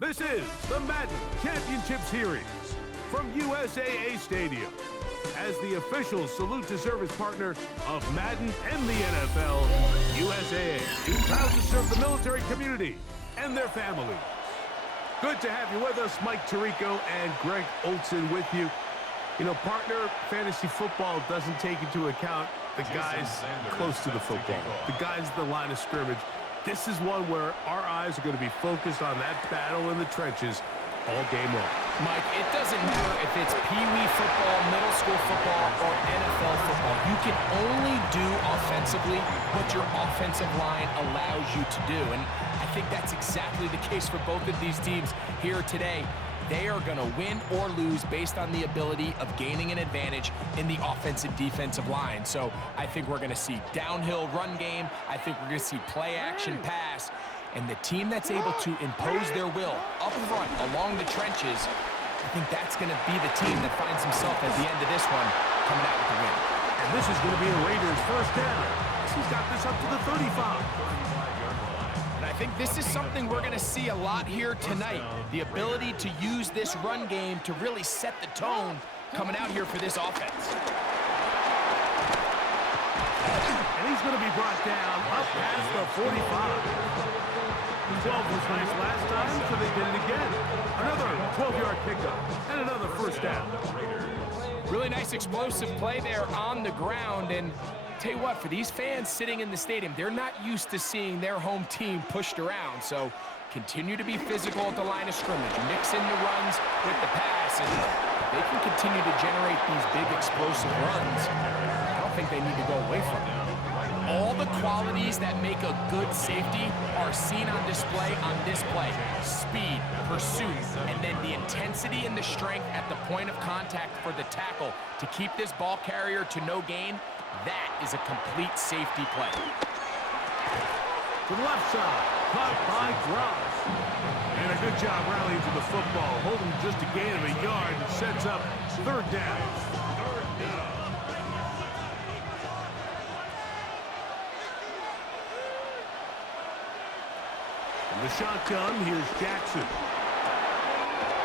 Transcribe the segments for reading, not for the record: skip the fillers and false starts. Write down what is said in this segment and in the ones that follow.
This is the Madden Championship Series from USAA Stadium. As the official salute to service partner of Madden and the NFL, USAA is proud to serve the military community and their families. Good to have you with us, Mike Tirico and Greg Olson with you. You know, partner, fantasy football doesn't take into account the guys close to the football, the guys at the line of scrimmage. This is one where our eyes are going to be focused on that battle in the trenches all game long. Mike, it doesn't matter if it's Pee-wee football, middle school football, or NFL football. You can only do offensively what your offensive line allows you to do. And I think that's exactly the case for both of these teams here today. They are going to win or lose based on the ability of gaining an advantage in the offensive-defensive line. So I think we're going to see downhill run game. I think we're going to see play-action pass. And the team that's able to impose their will up front along the trenches, I think that's going to be the team that finds himself at the end of this one coming out with the win. And this is going to be a Raiders first down. He's got this up to the 35. And I think this is something we're going to see a lot here tonight. The ability to use this run game to really set the tone coming out here for this offense. And he's going to be brought down up past the 45. 12 was nice last time, so they did it again. Another 12-yard pickup and another first down. Really nice explosive play there on the ground. And tell you what, for these fans sitting in the stadium, they're not used to seeing their home team pushed around. So continue to be physical at the line of scrimmage. Mix in the runs with the pass. And they can continue to generate these big explosive runs. I don't think they need to go away from it. All the qualities that make a good safety are seen on display on this play. Speed, pursuit, and then the intensity and the strength at the point of contact for the tackle to keep this ball carrier to no gain. That is a complete safety play. To the left side, caught by Gross. And a good job rallying to the football, holding just a gain of a yard and sets up third down. In the shotgun, here's Jackson.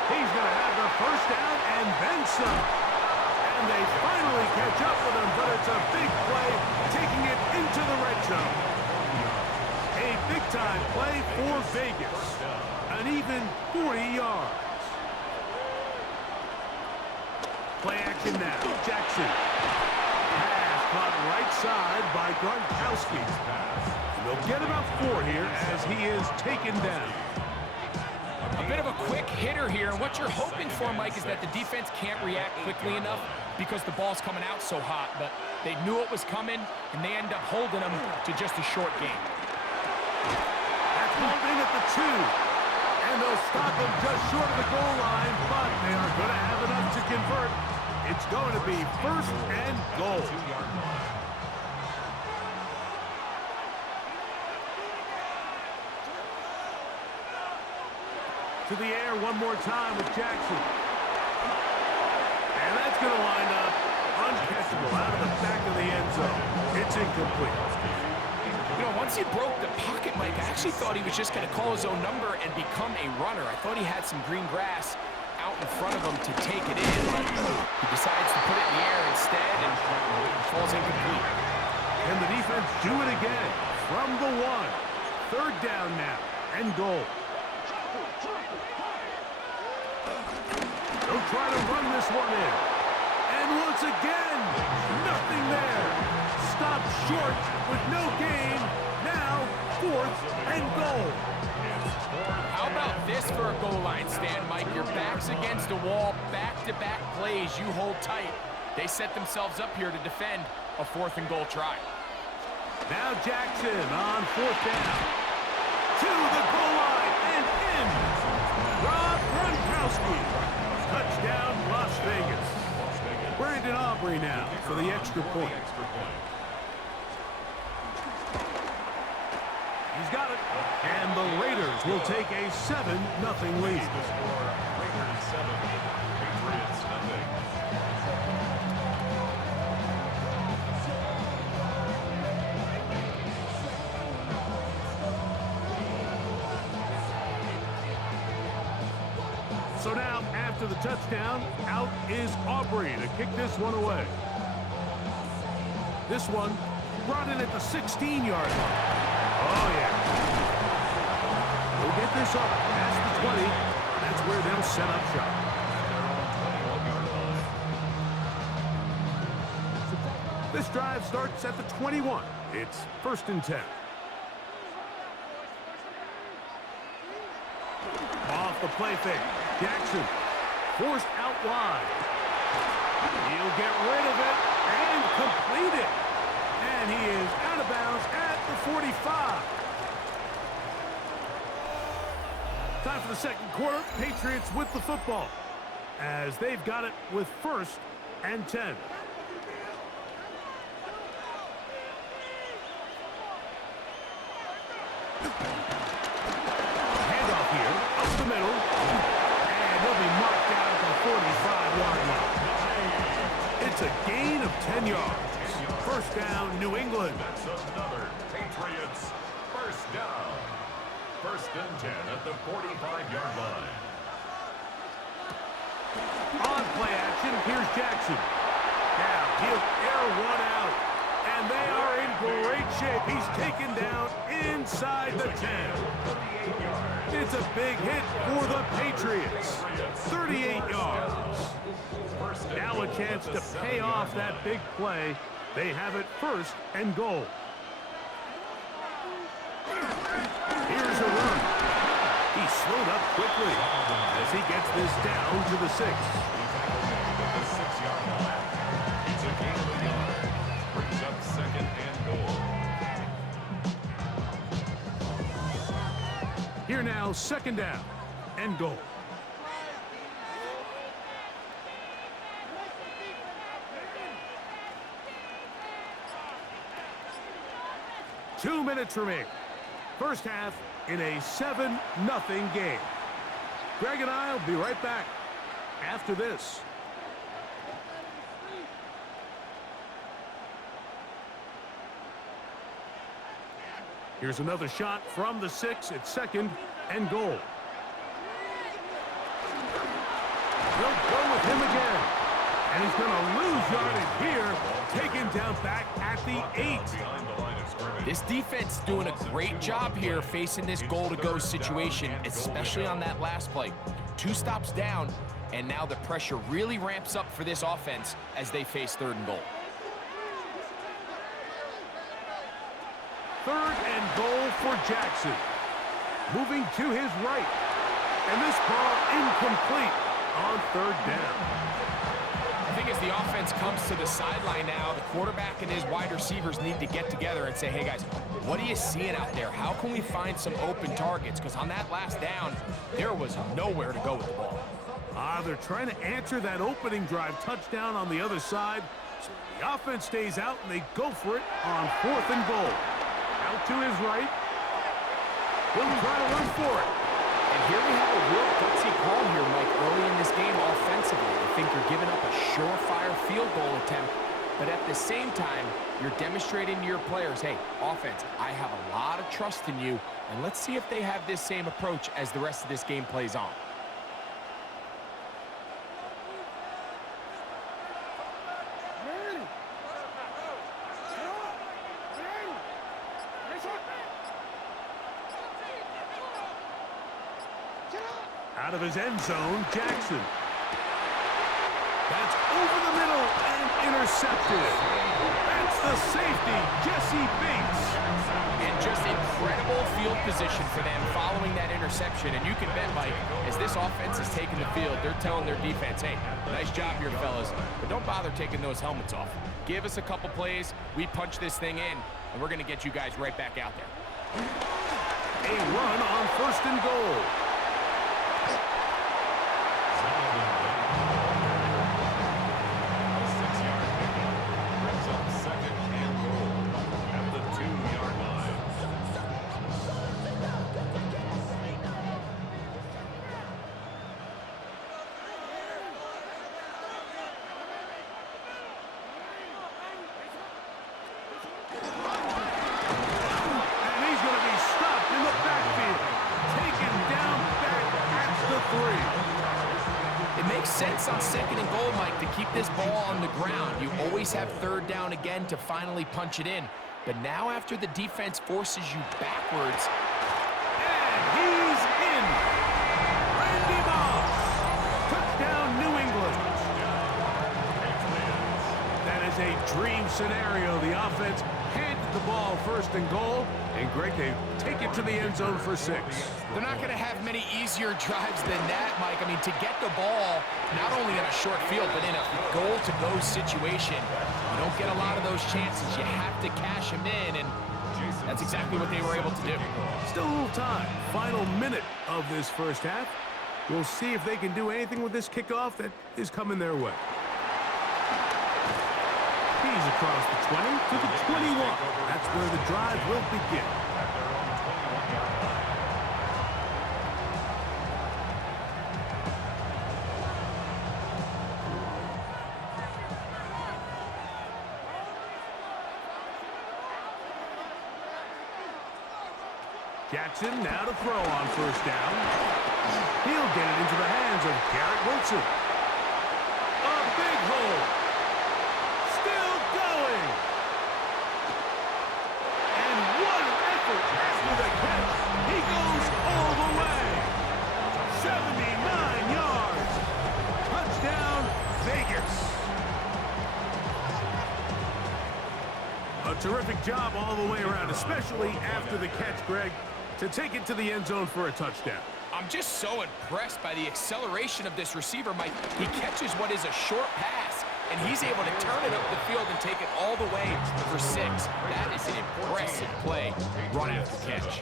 He's going to have the first down and then some. And they finally catch up with him, but it's a big play, taking it into the red zone. A big-time play for Vegas. An even 40 yards. Play action now. Jackson. Pass caught right side by Gronkowski. They'll get about 4 here as he is taken down. A bit of a quick hitter here, and what you're hoping for, Mike, is that the defense can't react quickly enough because the ball's coming out so hot, but they knew it was coming, and they end up holding them to just a short game. That's pulled in at the 2, and they'll stop him just short of the goal line, but they are going to have enough to convert. It's going to be first and goal. To the air one more time with Jackson. And that's going to wind up uncatchable out of the back of the end zone. It's incomplete. You know, once he broke the pocket, Mike, I actually thought he was just going to call his own number and become a runner. I thought he had some green grass out in front of him to take it in, but he decides to put it in the air instead and falls incomplete. And the defense do it again from the 1. Third down now and goal. They'll try to run this one in. And once again, nothing there. Stopped short with no gain. Now, 4th and goal. How about this for a goal line stand, Mike? Your back's against the wall, back-to-back plays, you hold tight. They set themselves up here to defend a 4th and goal try. Now Jackson on 4th down. To the goal line and in. Rob Gronkowski. Touchdown, Las Vegas. Brandon Aubrey now for the extra point. He's got it. And the Raiders will take a 7-0 lead. Raiders 7, Patriots nothing. So now, after the touchdown, out is Aubrey to kick this one away. This one brought in at the 16-yard line. Oh, yeah. They'll get this up past the 20. That's where they'll set up shop. This drive starts at the 21. It's 1st and 10. Off the play fake. Jackson forced out wide. He'll get rid of it and complete it. And he is out of bounds at the 45. Time for the second quarter. Patriots with the football as they've got it with 1st and 10. Handoff here, up the middle, and he'll be marked out at the 45-yard line. It's a gain of 10 yards. 1st down, New England. That's another Patriots 1st down. 1st and 10 at the 45-yard line. On play action, here's Jackson. Now he'll air one out, and they are in great shape. He's taken down inside the 10. It's a big hit for the Patriots. 38 yards. Now a chance to pay off that big play. They have it 1st and goal. Here's a run. He slowed up quickly as he gets this down to the 6. The 6-yard line. It's a gain of a yard. Brings up 2nd and goal. Here now, 2nd down and goal. Two minutes remaining. First half in a 7-0 game. Greg and I will be right back after this. Here's another shot from the 6 at 2nd and goal. They'll go with him again. And he's going to lose yardage here, taken down back at the 8. Behind the line of scrimmage. This defense doing a great job here facing this goal-to-go situation, especially on that last play. 2 stops down, and now the pressure really ramps up for this offense as they face 3rd and goal. 3rd and goal for Jackson. Moving to his right. And this ball incomplete on 3rd down. I think as the offense comes to the sideline now, the quarterback and his wide receivers need to get together and say, hey guys, what are you seeing out there? How can we find some open targets? Because on that last down, there was nowhere to go with the ball. They're trying to answer that opening drive touchdown on the other side. So the offense stays out and they go for it on 4th and goal. Out to his right. He'll try to run for it. And here we have a real gutsy call here, Mike, early in this game offensively. I think you're giving up a surefire field goal attempt, but at the same time, you're demonstrating to your players, hey, offense, I have a lot of trust in you, and let's see if they have this same approach as the rest of this game plays on. Out of his end zone, Jackson. That's over the middle and intercepted. That's the safety, Jesse Bates. And just incredible field position for them following that interception. And you can bet, Mike, as this offense is taking the field, they're telling their defense, hey, nice job here, fellas, but don't bother taking those helmets off. Give us a couple plays, we punch this thing in, and we're going to get you guys right back out there. A run on 1st and goal. Taken makes sense on 2nd and goal, Mike, to keep this ball on the ground. You always have 3rd down again to finally punch it in. But now after the defense forces you backwards. And he's in. Randy Moss. Touchdown, New England. That is a dream scenario. The offense handed the ball 1st and goal. And Greg, they take it to the end zone for 6. They're not going to have many easier drives than that, Mike. I mean, to get the ball, not only in a short field, but in a goal-to-go situation, you don't get a lot of those chances. You have to cash them in, and that's exactly what they were able to do. Still a little time. Final minute of this first half. We'll see if they can do anything with this kickoff that is coming their way. He's across the 20 to the 21. That's where the drive will begin. Jackson now to throw on 1st down. He'll get it into the hands of Garrett Wilson. A big hole. Still going. And what an effort after the catch. He goes all the way. 79 yards. Touchdown, Vegas. A terrific job all the way around, especially after the catch, Greg, to take it to the end zone for a touchdown. I'm just so impressed by the acceleration of this receiver, Mike. He catches what is a short pass, and he's able to turn it up the field and take it all the way for 6. That is an impressive play, run after catch.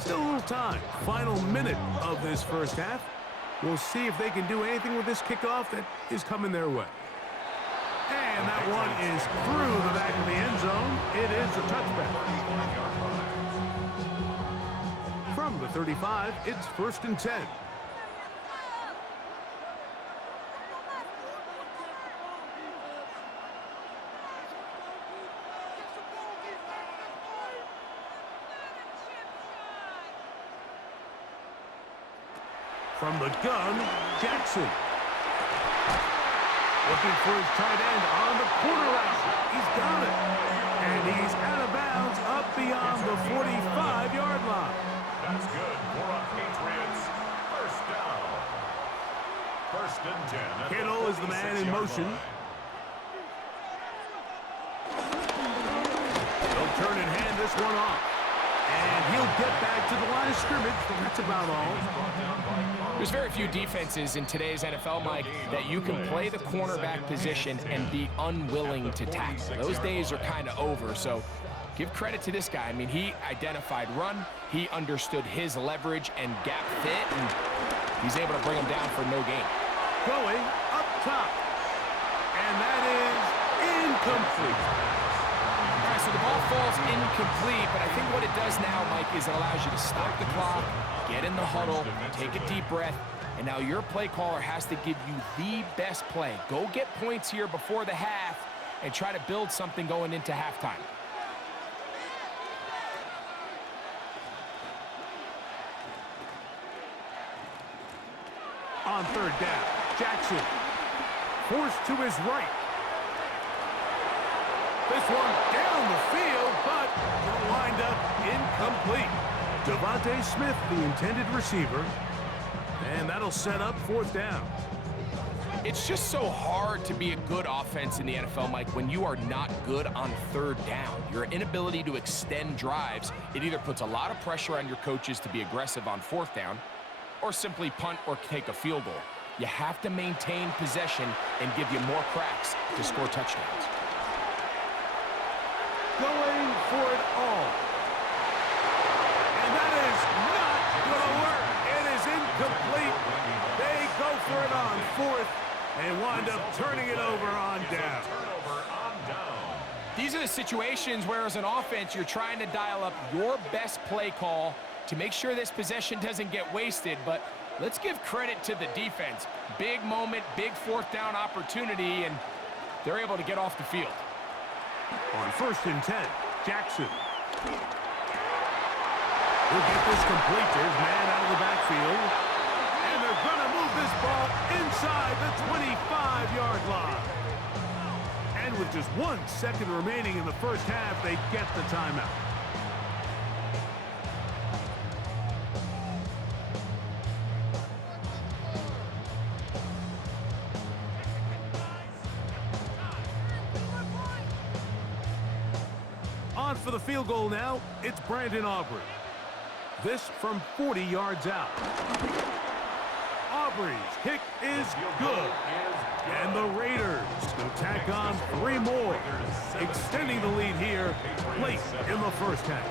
Still a little time. Final minute of this first half. We'll see if they can do anything with this kickoff that is coming their way. And that one is through the back of the end zone. It is a touchback. From the 35, it's 1st and 10. From the gun, Jackson. Looking for his tight end on the corner route. He's got it. And he's out of bounds up beyond the 45-yard line. That's good for a Patriots 1st down. 1st and 10. Kittle is the man in motion. They'll turn and hand this one off. And he'll get back to the line of scrimmage. That's about all. There's very few defenses in today's NFL, Mike, that you can play the cornerback position and be unwilling to tackle. Those days are kind of over, so give credit to this guy. I mean, he identified run, he understood his leverage and gap fit, and he's able to bring him down for no gain. Going up top. And that is incomplete. All right, so the ball falls incomplete, but I think what it does now, Mike, is it allows you to stop the clock, get in the huddle, take a deep breath, and now your play caller has to give you the best play. Go get points here before the half and try to build something going into halftime. On 3rd down, Jackson forced to his right. This one down the field, but will wind up incomplete. Devontae Smith, the intended receiver, and that'll set up 4th down. It's just so hard to be a good offense in the NFL, Mike, when you are not good on 3rd down. Your inability to extend drives, it either puts a lot of pressure on your coaches to be aggressive on 4th down, or simply punt or take a field goal. You have to maintain possession and give you more cracks to score touchdowns. Going for it all. And that is not going to work. It is incomplete. They go for it on 4th and wind up turning it over on down. These are the situations where, as an offense, you're trying to dial up your best play call to make sure this possession doesn't get wasted, but let's give credit to the defense. Big moment, big 4th down opportunity, and they're able to get off the field. On 1st and 10, Jackson. He'll get this complete to his man out of the backfield. And they're going to move this ball inside the 25-yard line. And with just 1 second remaining in the first half, they get the timeout. On for the field goal now, it's Brandon Aubrey. This from 40 yards out. Aubrey's kick is good. And the Raiders will tack on 3 more, extending the lead here late in the first half.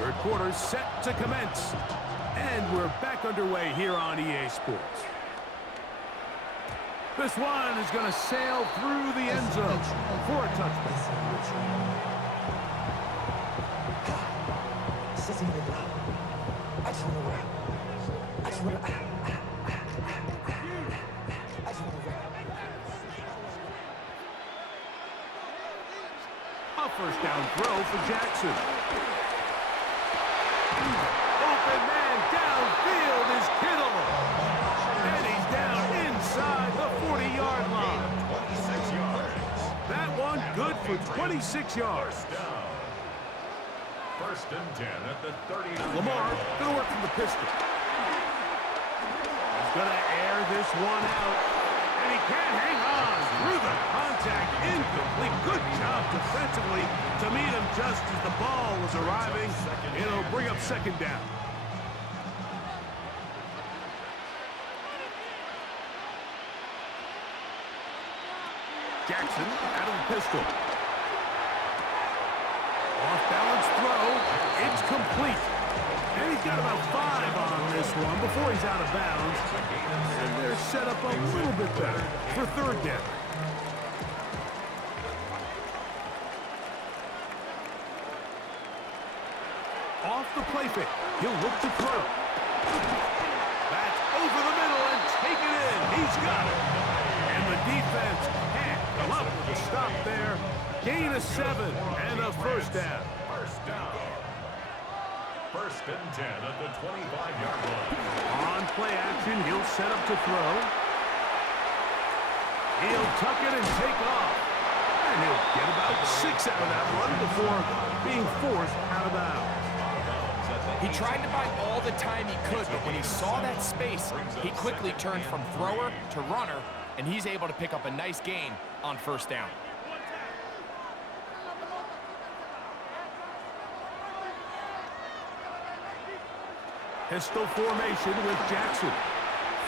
Third quarter set to commence. And we're back underway here on EA Sports. This one is going to sail through the end zone for a touchdown. A first down throw for Jackson. Open man downfield is Kittle. And he's down inside the 40-yard line. 26 yards. That one good for 26 yards. First and 10 at the 39. Lamar going to work from the pistol. He's going to air this one out. And he can't hang on through the contact. Incomplete. Good job defensively to meet him just as the ball was arriving. It'll bring up second down. Jackson out of the pistol. Off-balance throw. It's complete. And he's got about 5 on this one before he's out of bounds. And they're set up a little bit better for third down. Off the play fake. He'll look to throw. That's over the middle and taken in. He's got it. And the defense can't come up with a stop there. Gain of 7 and a first down. First down. First and 10 at the 25-yard line. On play action, he'll set up to throw. He'll tuck it and take off. And he'll get about 6 out of that run before being forced out of bounds. He tried to buy all the time he could, but when he saw that space, he quickly turned from thrower to runner, and he's able to pick up a nice gain on first down. Pistol formation with Jackson.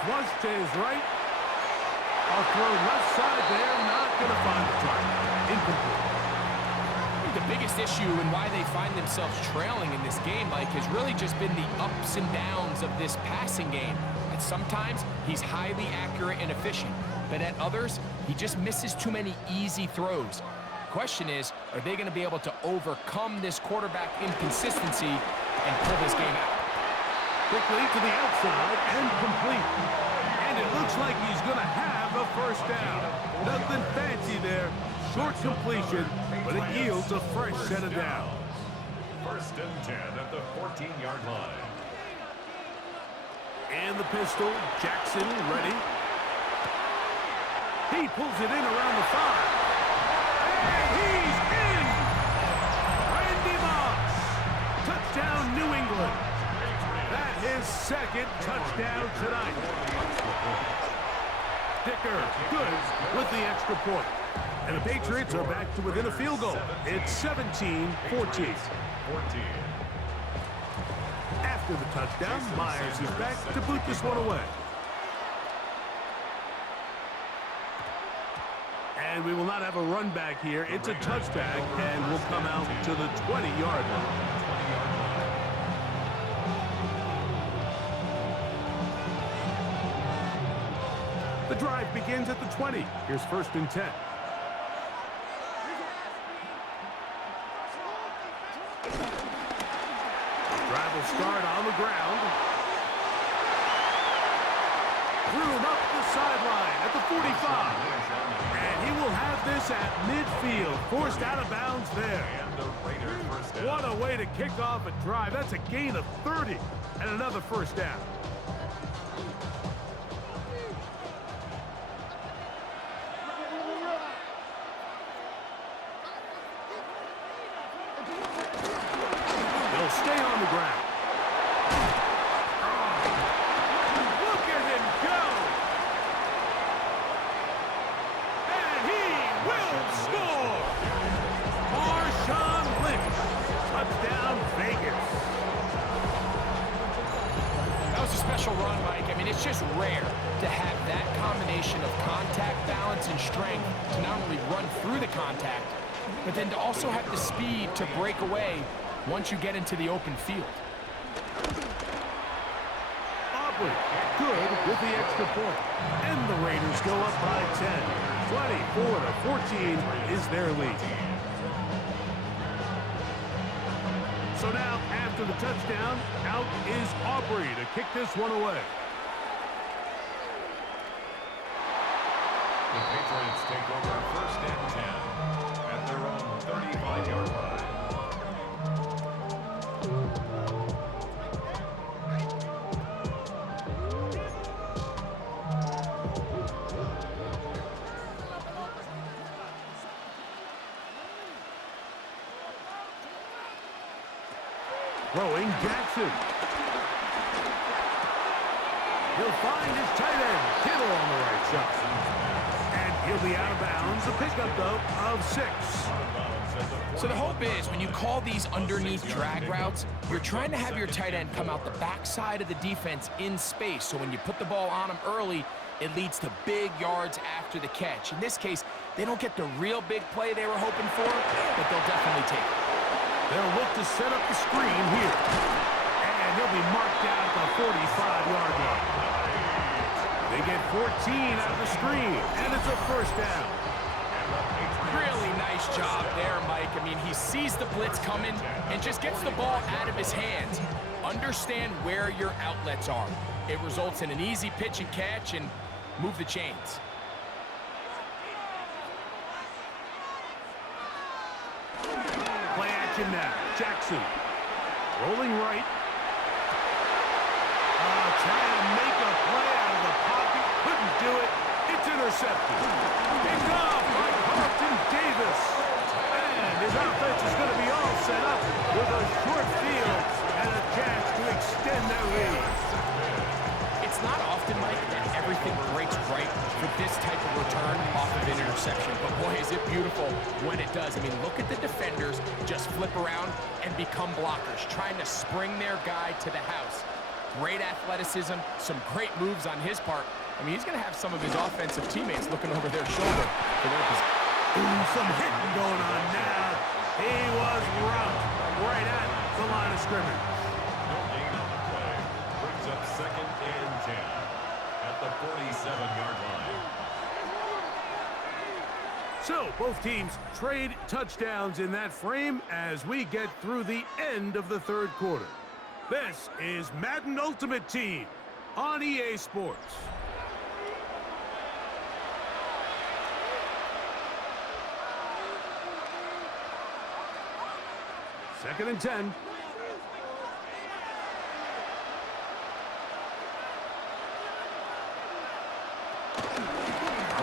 Flush to his right. A throw left side there, not going to find the target. Incomplete. The biggest issue and why they find themselves trailing in this game, Mike, has really just been the ups and downs of this passing game. At sometimes, he's highly accurate and efficient, but at others, he just misses too many easy throws. The question is, are they going to be able to overcome this quarterback inconsistency and pull this game out? Quickly to the outside and complete. And it looks like he's going to have a first down. Nothing fancy there. Short completion, but it yields a fresh set of downs. First and 10 at the 14-yard line. And the pistol, Jackson ready. He pulls it in around the 5. And he's in! Randy Moss. Touchdown, New England. That's his second touchdown tonight. Dicker, good with the extra point. And the Patriots are back to within a field goal. It's 17-14. After the touchdown, Myers is back to boot this one away. And we will not have a run back here. It's a touchback, and we'll come out to the 20-yard line. The drive begins at the 20. Here's first and 10. Drive They'll start on the ground. Threw him up the sideline at the 45. And he will have this at midfield. Forced out of bounds there. What a way to kick off a drive. That's a gain of 30 and another first down. They'll stay on the ground. Look at him go! And he will score! Marshawn Lynch, touchdown Vegas. That was a special run, Mike. I mean, it's just rare to have that combination of contact, balance, and strength to not only run through the contact, but then to also have the speed to break away once you get into the open field. Aubrey, good with the extra point. And the Raiders go up by 10. 24-14 is their lead. So now, after the touchdown, out is Aubrey to kick this one away. The Patriots take over first and 10 at their own 35-yard line. Throwing Jackson. He'll find his tight end, Kittle, on the right side. And he'll be out of bounds. A pickup, though, of 6. So the hope is when you call these underneath drag routes, you're trying to have your tight end come out the backside of the defense in space. So when you put the ball on him early, it leads to big yards after the catch. In this case, they don't get the real big play they were hoping for, but they'll definitely take it. They'll look to set up the screen here. And he'll be marked down at the 45-yard line. They get 14 out of the screen, and it's a first down. Really nice job there, Mike. I mean, he sees the blitz coming and just gets the ball out of his hands. Understand where your outlets are. It results in an easy pitch and catch and move the chains. Play action now. Jackson. Rolling right. Trying to make a play out of the pocket. Couldn't do it. It's intercepted. Picked off by Carlton Davis. And his offense is going to be all set up with a short field and a chance to extend their lead. It's not often, Mike, that everything breaks right for this type of return off of an interception. But boy, is it beautiful when it does. I mean, look at the defenders just flip around and become blockers, trying to spring their guy to the house. Great athleticism, some great moves on his part. I mean, he's going to have some of his offensive teammates looking over their shoulder for their position. Some hitting going on now. He was rocked right at the line of scrimmage. No gain on the play. Brings up second and 10 at the 47-yard line. So, both teams trade touchdowns in that frame as we get through the end of the third quarter. This is Madden Ultimate Team on EA Sports. Second and 10.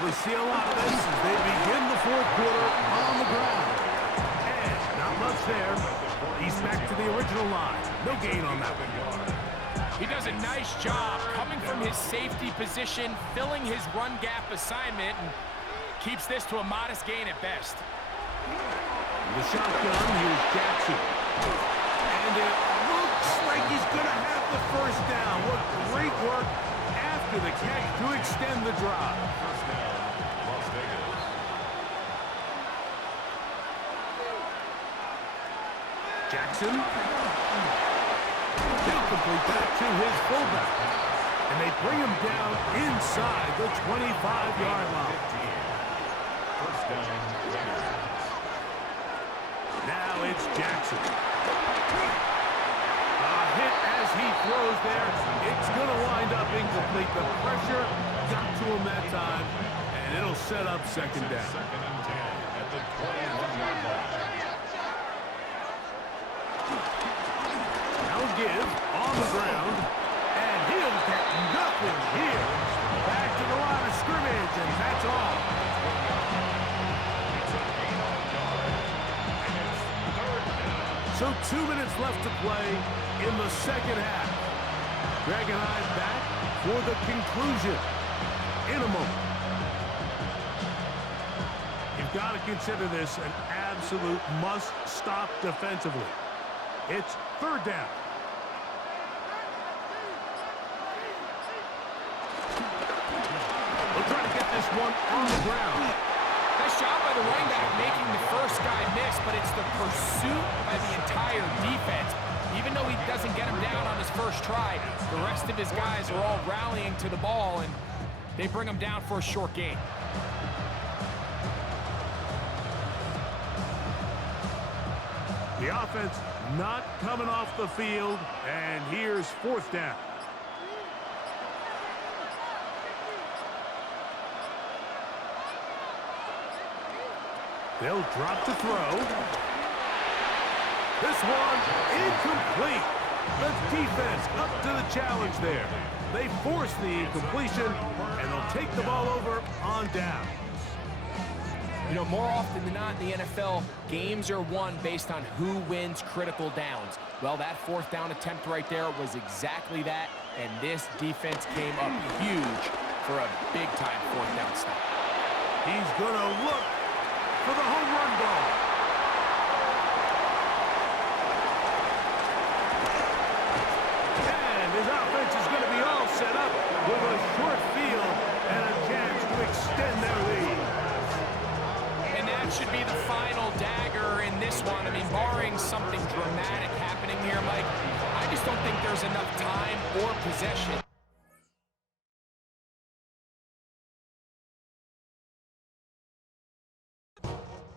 We see a lot of this as they begin the fourth quarter on the ground. And not much there. He's back to the original line. No gain on that one. He does a nice job coming from his safety position, filling his run gap assignment, and keeps this to a modest gain at best. The shotgun, here's Jackson. And it looks like he's going to have the first down. What great work after the catch to extend the drive. First down, Las Vegas. Jackson. He'll complete that to his fullback. And they bring him down inside the 25-yard line. First down, Raiders. Now it's Jackson. A hit complete. The pressure got to him that time, and it'll set up second down. Second and 10 at the 21-yard line. Now give on the ground, and he'll get nothing here. Back to the line of scrimmage, and that's all. It's a gain on yard, and it's third down. So 2 minutes left to play in the second half. Greg and I back for the conclusion in a moment. You've got to consider this an absolute must-stop defensively. It's third down. We'll try to get this one on the ground. Nice job by the running back making the first guy miss, but it's the pursuit by the entire defense. Even though he doesn't get him down on his first try, the rest of his guys are all rallying to the ball, and they bring him down for a short gain. The offense not coming off the field, and here's fourth down. They'll drop to throw. This one incomplete. The defense up to the challenge there. They force the incompletion, and they'll take the ball over on down. You know, more often than not in the NFL, games are won based on who wins critical downs. Well, that fourth down attempt right there was exactly that, and this defense came up huge for a big-time fourth down stop. He's going to look for the home run ball. And his offense is going to be all set up with a short field and a chance to extend their lead. And that should be the final dagger in this one. I mean, barring something dramatic happening here, Mike, I just don't think there's enough time or possession